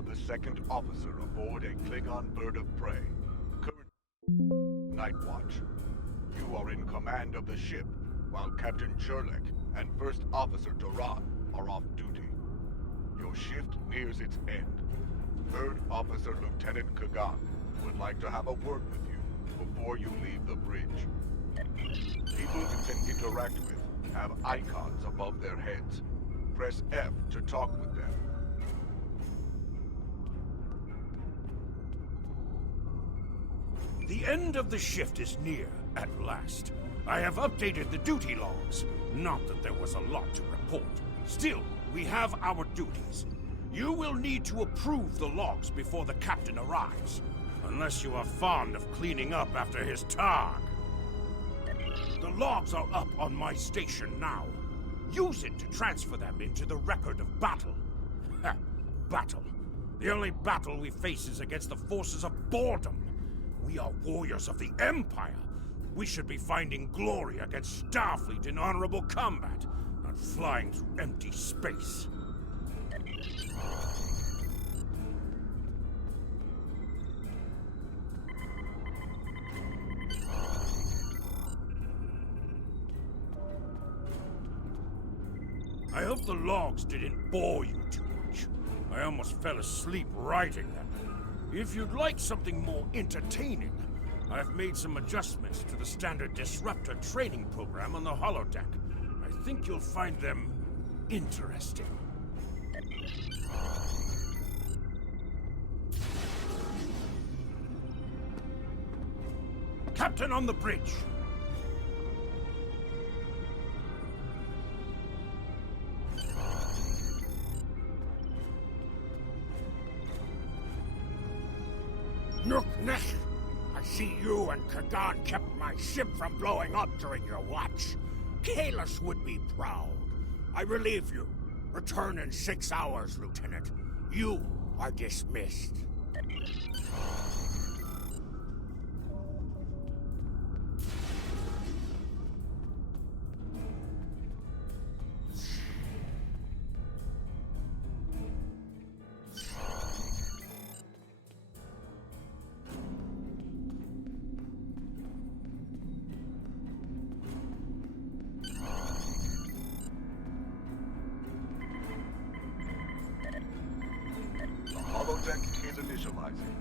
are the second officer aboard a Klingon bird of prey. Current Night Watch. You are in command of the ship, while Captain Jurlek and First Officer Duran are off duty. Your shift nears its end. Third Officer Lieutenant Kagan would like to have a word with you before you leave the bridge. People you can interact with have icons above their heads. Press F to talk with them. The end of the shift is near, at last. I have updated the duty logs. Not that there was a lot to report. Still, we have our duties. You will need to approve the logs before the captain arrives. Unless you are fond of cleaning up after his targ. The logs are up on my station now. Use it to transfer them into the record of battle. Ha! Battle. The only battle we face is against the forces of boredom. We are warriors of the Empire. We should be finding glory against Starfleet in honorable combat, not flying through empty space. I hope the logs didn't bore you too much. I almost fell asleep writing them. If you'd like something more entertaining, I've made some adjustments to the standard disruptor training program on the holodeck. I think you'll find them interesting. Captain on the bridge! Nook-nech! I see you and Kagan kept my ship from blowing up during your watch. Kahless would be proud. I relieve you. Return in 6 hours, Lieutenant. You are dismissed. Holodeck is initializing.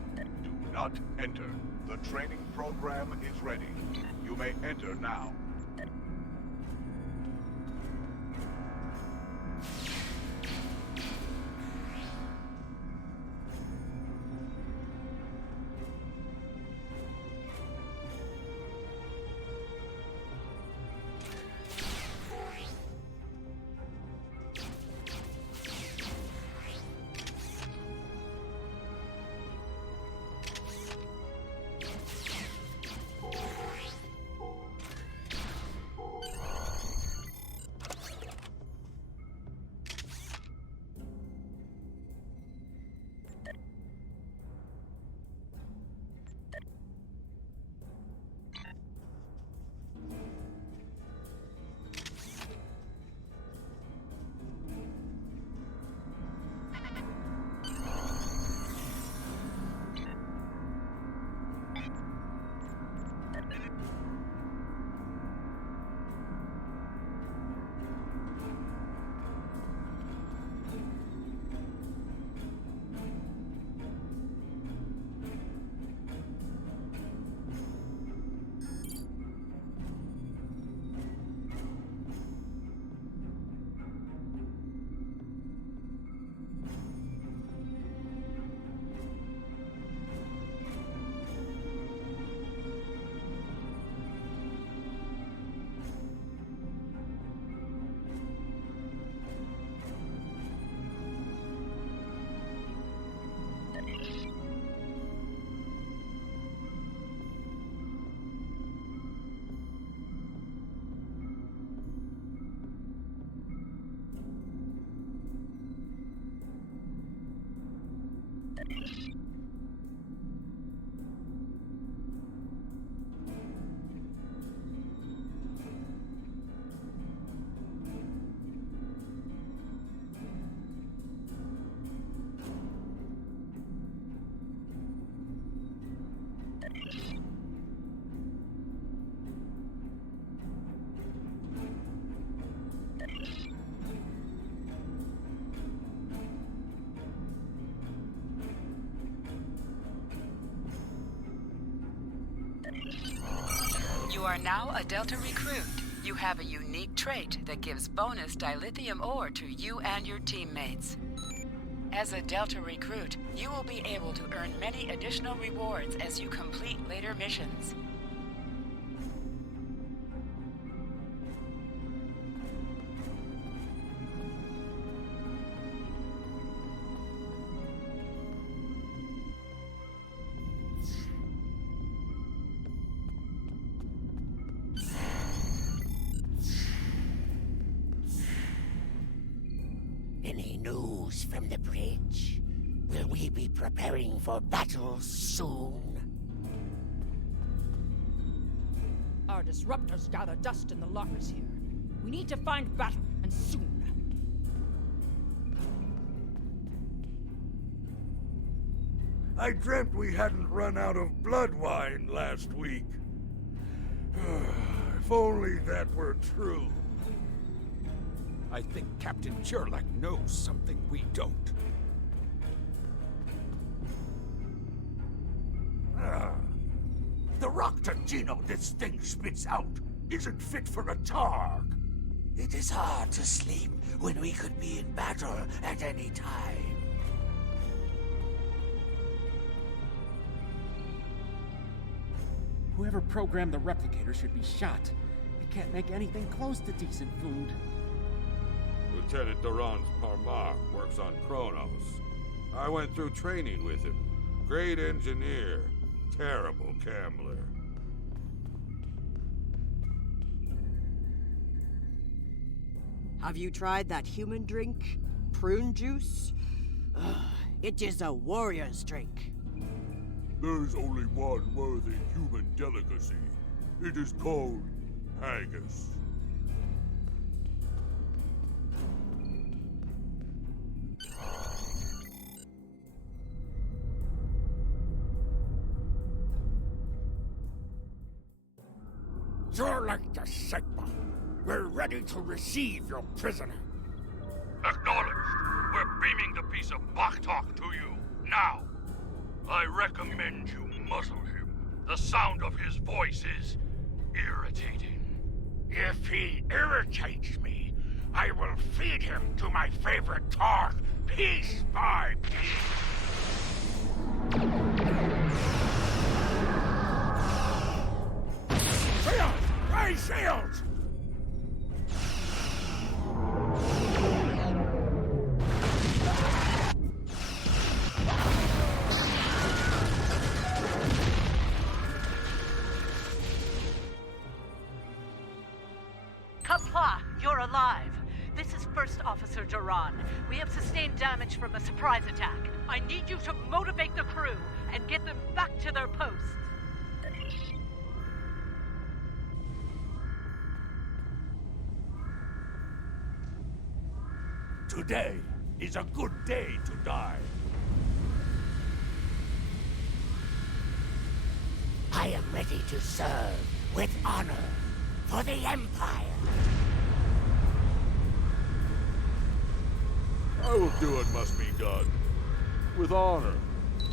Do not enter. The training program is ready. You may enter now. now a Delta recruit. You have a unique trait that gives bonus dilithium ore to you and your teammates. As a Delta recruit, you will be able to earn many additional rewards as you complete later missions. Any news from the bridge? Will we be preparing for battle soon? Our disruptors gather dust in the lockers here. We need to find battle, and soon. I dreamt we hadn't run out of blood wine last week. If only that were true. I think Captain Sherlock knows something we don't. The rock Geno this thing spits out isn't fit for a Targ. It is hard to sleep when we could be in battle at any time. Whoever programmed the replicator should be shot. It can't make anything close to decent food. Lieutenant Duran's Parmar works on Kronos. I went through training with him. Great engineer, terrible gambler. Have you tried that human drink? Prune juice? Ugh, it is a warrior's drink. There's only one worthy human delicacy. It is called haggis. Sherlock the Sigma. We're ready to receive your prisoner. Acknowledged. We're beaming the piece of Bachtalk to you, now. I recommend you muzzle him. The sound of his voice is irritating. If he irritates me, I will feed him to my favorite Targ, piece by piece. Shield! Raise shield! Kapla, you're alive. This is First Officer Duran. We have sustained damage from a surprise attack. I need you to motivate the crew and get them back to their posts. Today is a good day to die. I am ready to serve with honor for the Empire. I will do what must be done. With honor.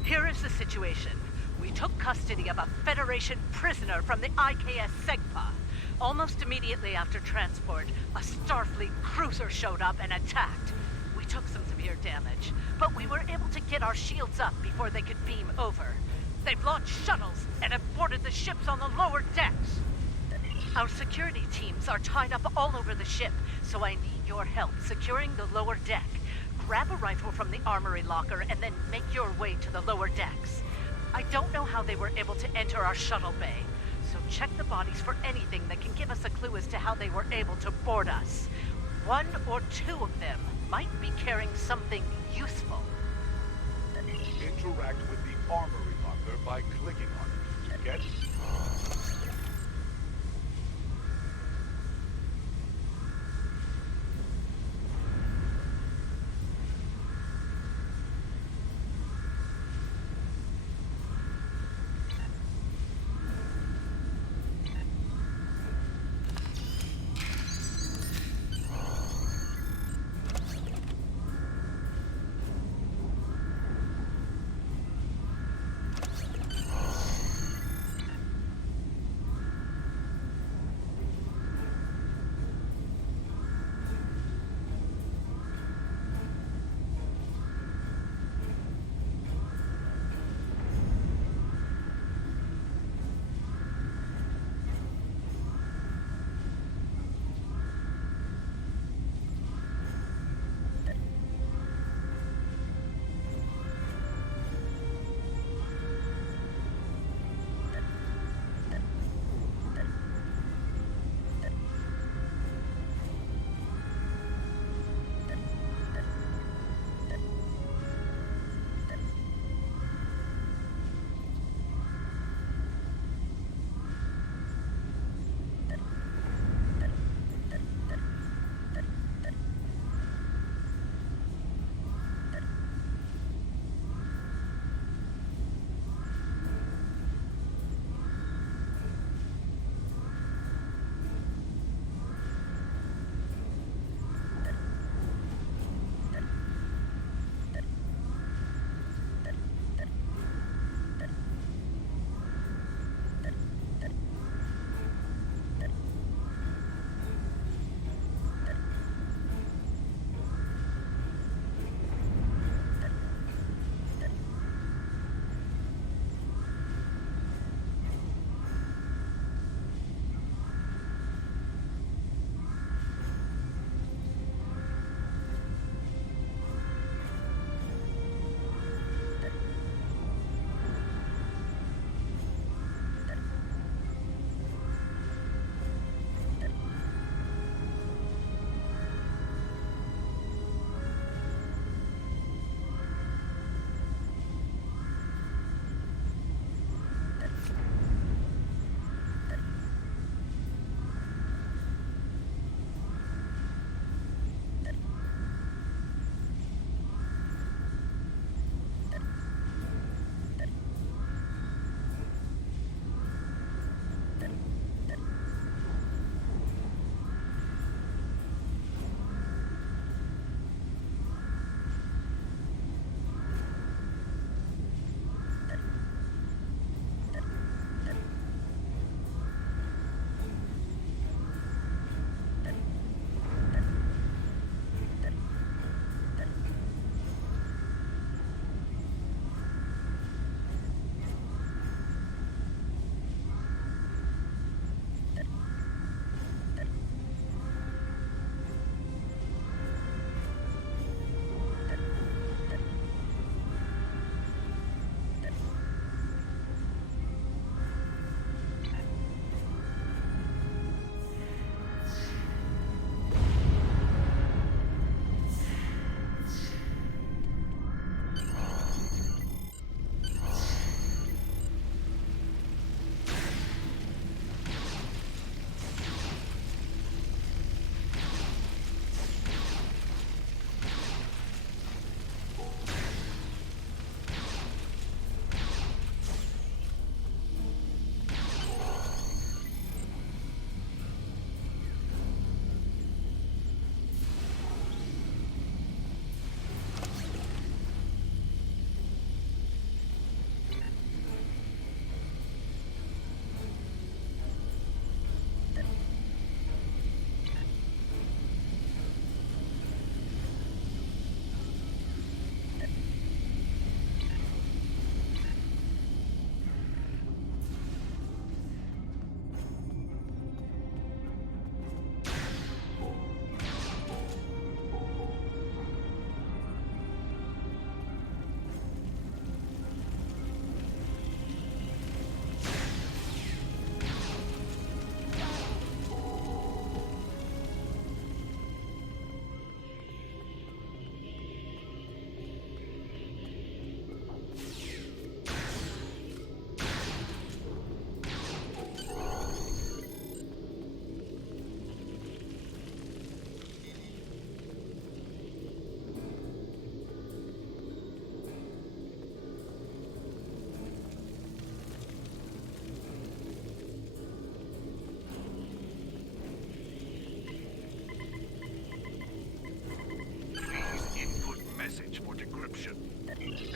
Here is the situation. We took custody of a Federation prisoner from the IKS Segpa. Almost immediately after transport, a Starfleet cruiser showed up and attacked. We took some severe damage, but we were able to get our shields up before they could beam over. They've launched shuttles and have boarded the ships on the lower decks. Our security teams are tied up all over the ship, so I need your help securing the lower deck. Grab a rifle from the armory locker and then make your way to the lower decks. I don't know how they were able to enter our shuttle bay, so check the bodies for anything that can give us a clue as to how they were able to board us. One or two of them might be carrying something useful. Interact with the armory locker by clicking on it. Get?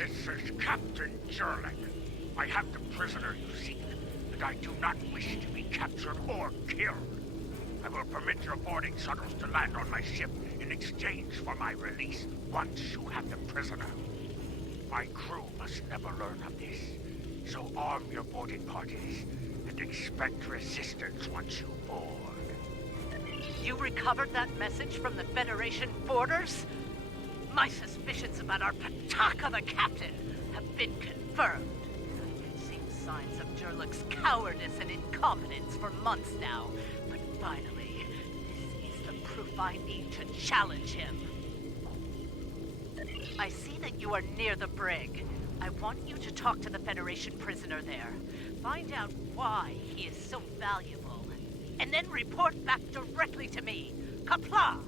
This is Captain Jurlick. I have the prisoner you seek, and I do not wish to be captured or killed. I will permit your boarding shuttles to land on my ship in exchange for my release once you have the prisoner. My crew must never learn of this, so arm your boarding parties and expect resistance once you board. You recovered that message from the Federation borders? My suspicions about our Pataka the Captain have been confirmed. I've been seeing signs of Jurlick's cowardice and incompetence for months now, but finally, this is the proof I need to challenge him. I see that you are near the brig. I want you to talk to the Federation prisoner there. Find out why he is so valuable, and then report back directly to me. Kapla!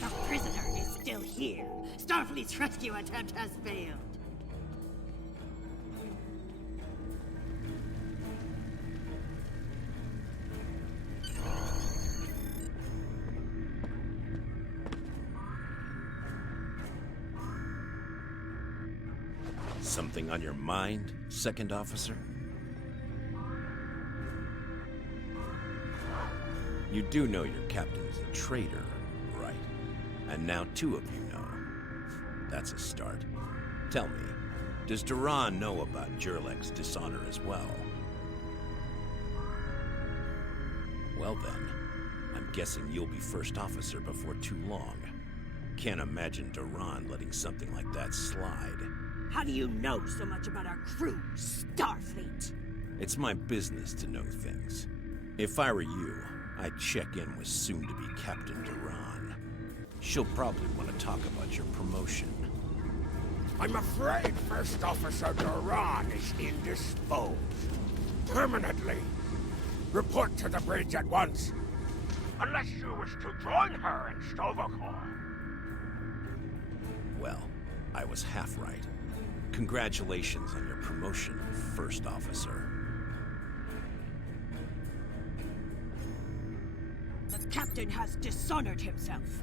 The prisoner is still here. Starfleet's rescue attempt has failed. Something on your mind, Second Officer? You do know your captain's a traitor, right? And now two of you know. That's a start. Tell me, does Duran know about Jurlick's dishonor as well? Well then, I'm guessing you'll be first officer before too long. Can't imagine Duran letting something like that slide. How do you know so much about our crew, Starfleet? It's my business to know things. If I were you, I'd check in with soon-to-be Captain Duran. She'll probably want to talk about your promotion. I'm afraid First Officer Duran is indisposed. Permanently. Report to the bridge at once. Unless you wish to join her in Stovacor. Well, I was half right. Congratulations on your promotion, First Officer. The captain has dishonored himself.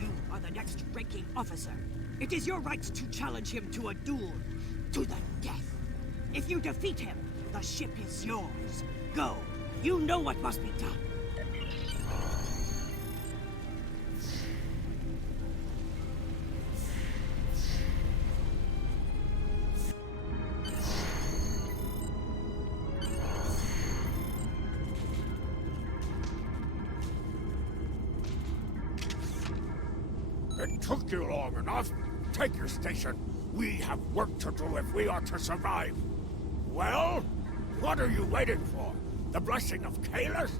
You are the next ranking officer. It is your right to challenge him to a duel, to the death. If you defeat him, the ship is yours. Go. You know what must be done. It took you long enough. Take your station. We have work to do if we are to survive. Well, what are you waiting for? The blessing of Kalis?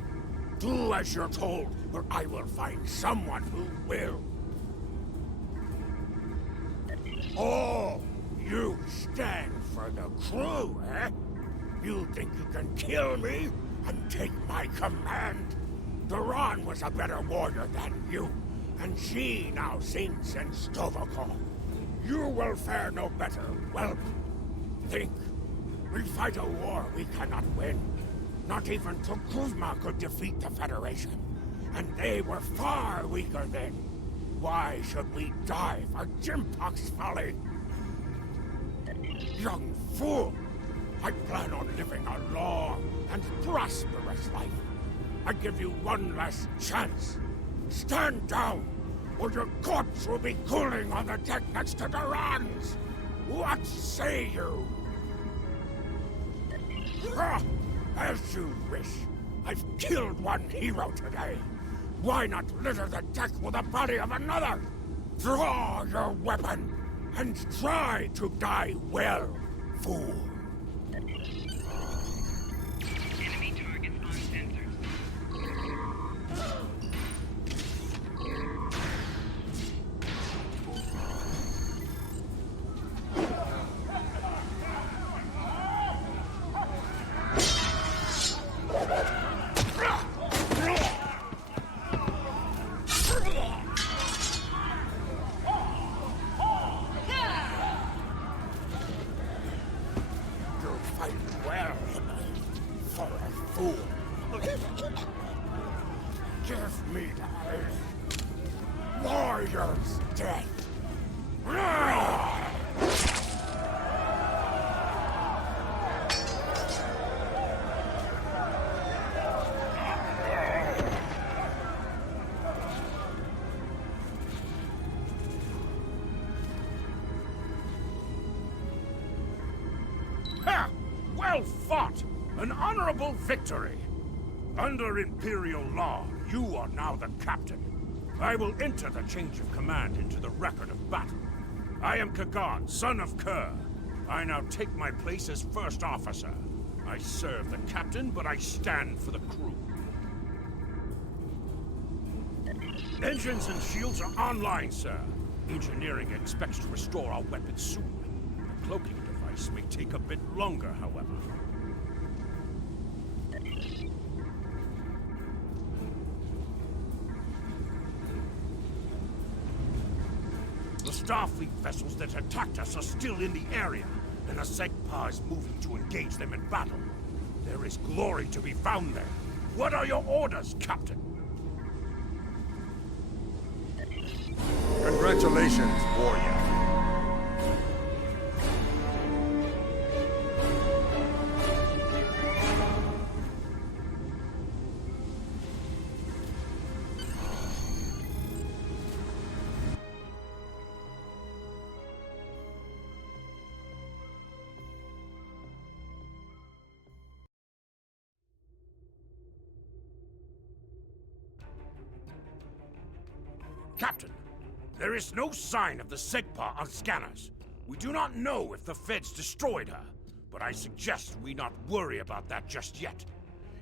Do as you're told, or I will find someone who will. Oh, you stand for the crew, eh? You think you can kill me and take my command? Duran was a better warrior than you, and she now sings in Stovacor. You will fare no better, whelp. Think. We fight a war we cannot win. Not even Tukuzma could defeat the Federation. And they were far weaker then. Why should we die for Jimpock's folly? Young fool! I plan on living a long and prosperous life. I give you one last chance. Stand down, or your corpse will be cooling on the deck next to Duran's. What say you? As you wish. I've killed one hero today. Why not litter the deck with the body of another? Draw your weapon and try to die well, fool. Enemy targets on sensors. Ha! Well fought! An honorable victory! Under Imperial law, you are now the captain. I will enter the change of command into the record of battle. I am Kagan, son of Kerr. I now take my place as first officer. I serve the captain, but I stand for the crew. Engines and shields are online, sir. Engineering expects to restore our weapons soon. The cloaking device may take a bit longer, however. The Starfleet vessels that attacked us are still in the area, and the Segpa is moving to engage them in battle. There is glory to be found there. What are your orders, Captain? Congratulations, warrior. Captain, there is no sign of the Segpa on scanners. We do not know if the Feds destroyed her, but I suggest we not worry about that just yet.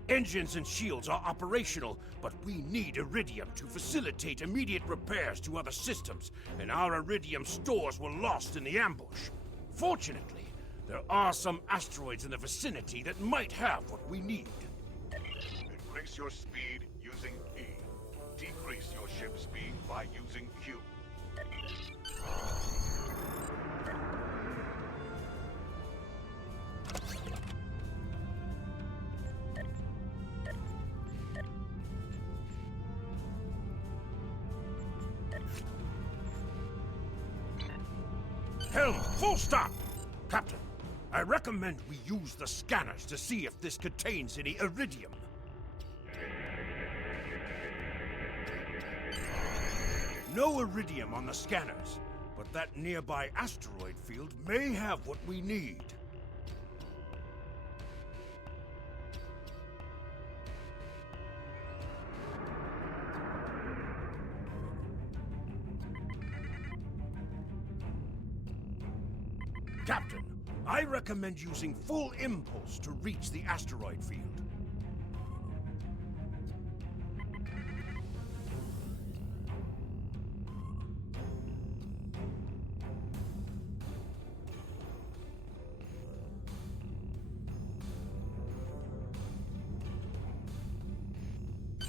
Engines and shields are operational, but we need Iridium to facilitate immediate repairs to other systems, and our Iridium stores were lost in the ambush. Fortunately, there are some asteroids in the vicinity that might have what we need. Increase your speed using E. Decrease your ship speed by using Q. Helm, full stop! Captain, I recommend we use the scanners to see if this contains any Iridium. No Iridium on the scanners, but that nearby asteroid field may have what we need. Captain, I recommend using full impulse to reach the asteroid field.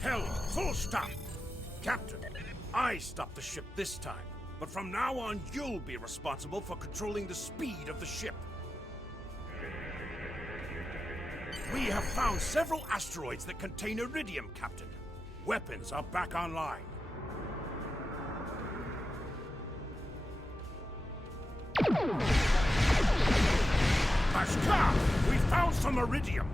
Helm, full stop! Captain, I stopped the ship this time, but from now on you'll be responsible for controlling the speed of the ship. We have found several asteroids that contain Iridium, Captain. Weapons are back online. Bashka! We found some Iridium!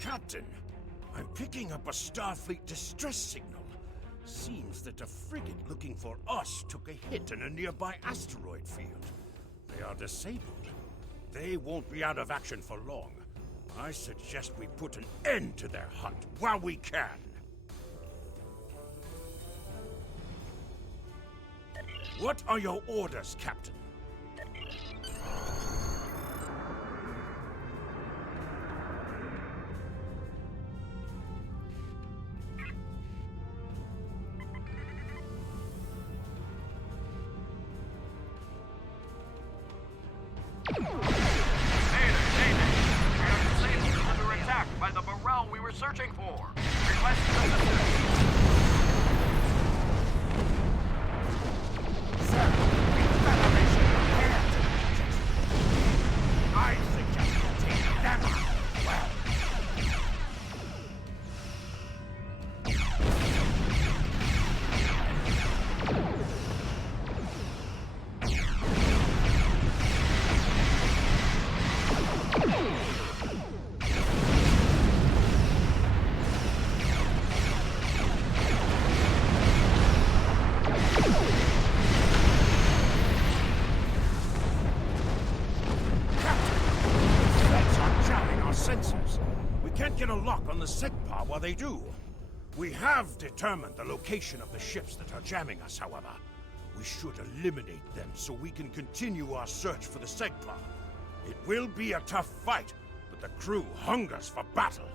Captain, I'm picking up a Starfleet distress signal. Seems that a frigate looking for us took a hit in a nearby asteroid field. They are disabled. They won't be out of action for long. I suggest we put an end to their hunt while we can. What are your orders, Captain? Searching for. Request assistance. Sir, Federation prepared. I suggest you take a lock on the Segpa while they do. We have determined the location of the ships that are jamming us, however. We should eliminate them so we can continue our search for the Segpa. It will be a tough fight, but the crew hungers for battle.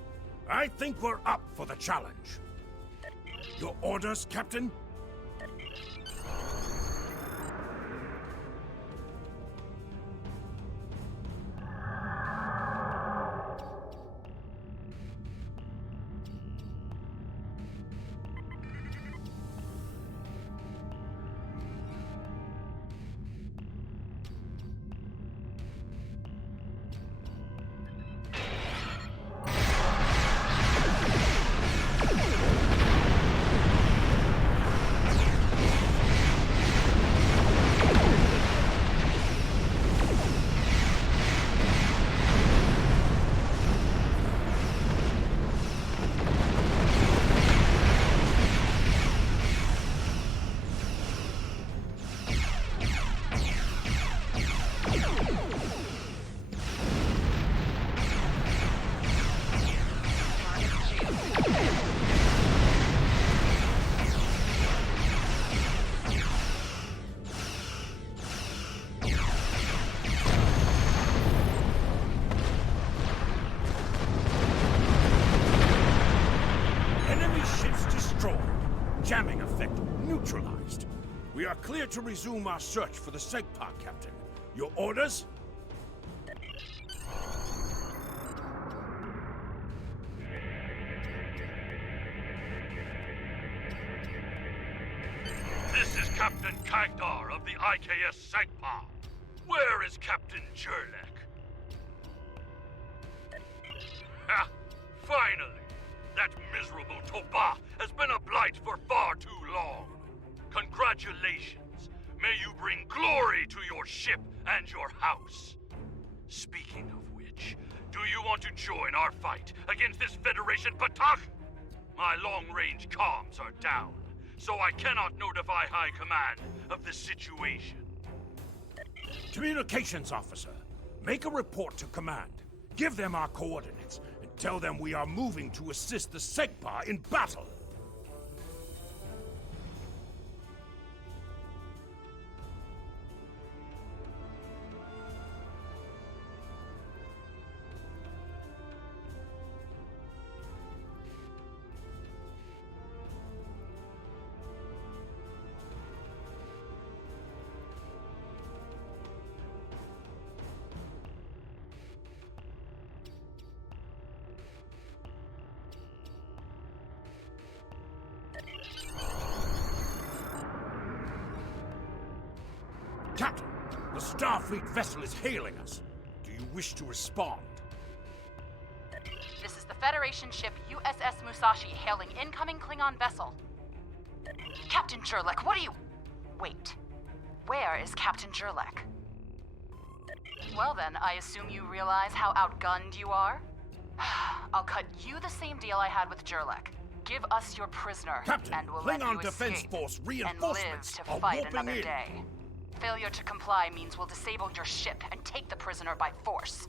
I think we're up for the challenge. Your orders, Captain? Jamming effect neutralized. We are clear to resume our search for the Segpa, Captain. Your orders? This is Captain Kagdar of the IKS Segpa. Where is Captain Jurlek? Ha! Finally! That miserable Toba has been a blight for far too long. Congratulations. May you bring glory to your ship and your house. Speaking of which, do you want to join our fight against this Federation Batak? My long-range comms are down, so I cannot notify High Command of the situation. Communications officer, make a report to Command. Give them our coordinates. Tell them we are moving to assist the Segpa in battle. Captain, the Starfleet vessel is hailing us. Do you wish to respond? This is the Federation ship USS Musashi hailing incoming Klingon vessel. Captain Jurlek, what are you... Wait. Where is Captain Jurlek? Well then, I assume you realize how outgunned you are? I'll cut you the same deal I had with Jurlek. Give us your prisoner, Captain, and we'll Klingon let you Defense escape Force and reinforcements live to are fight warping another in. day. Failure to comply means we'll disable your ship and take the prisoner by force.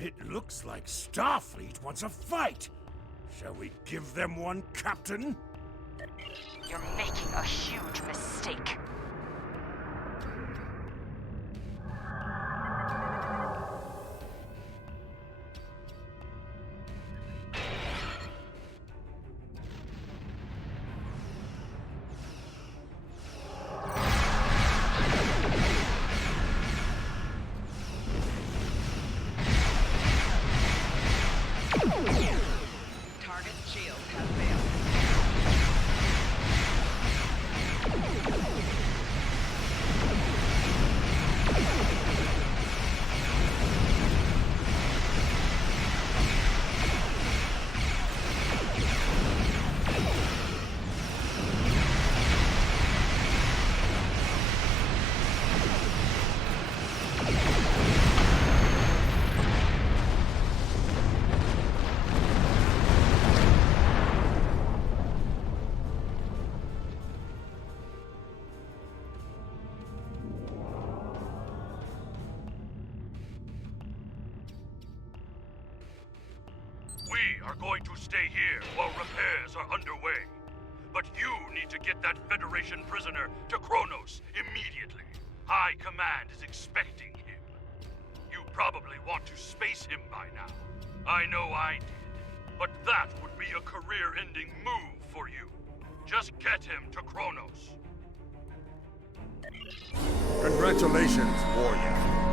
It looks like Starfleet wants a fight. Shall we give them one, Captain? You're making a huge mistake. Target's shield has failed. stay here while repairs are underway. But you need to get that Federation prisoner to Kronos immediately. High Command is expecting him. You probably want to space him by now. I know I did. But that would be a career-ending move for you. Just get him to Kronos. Congratulations, warrior.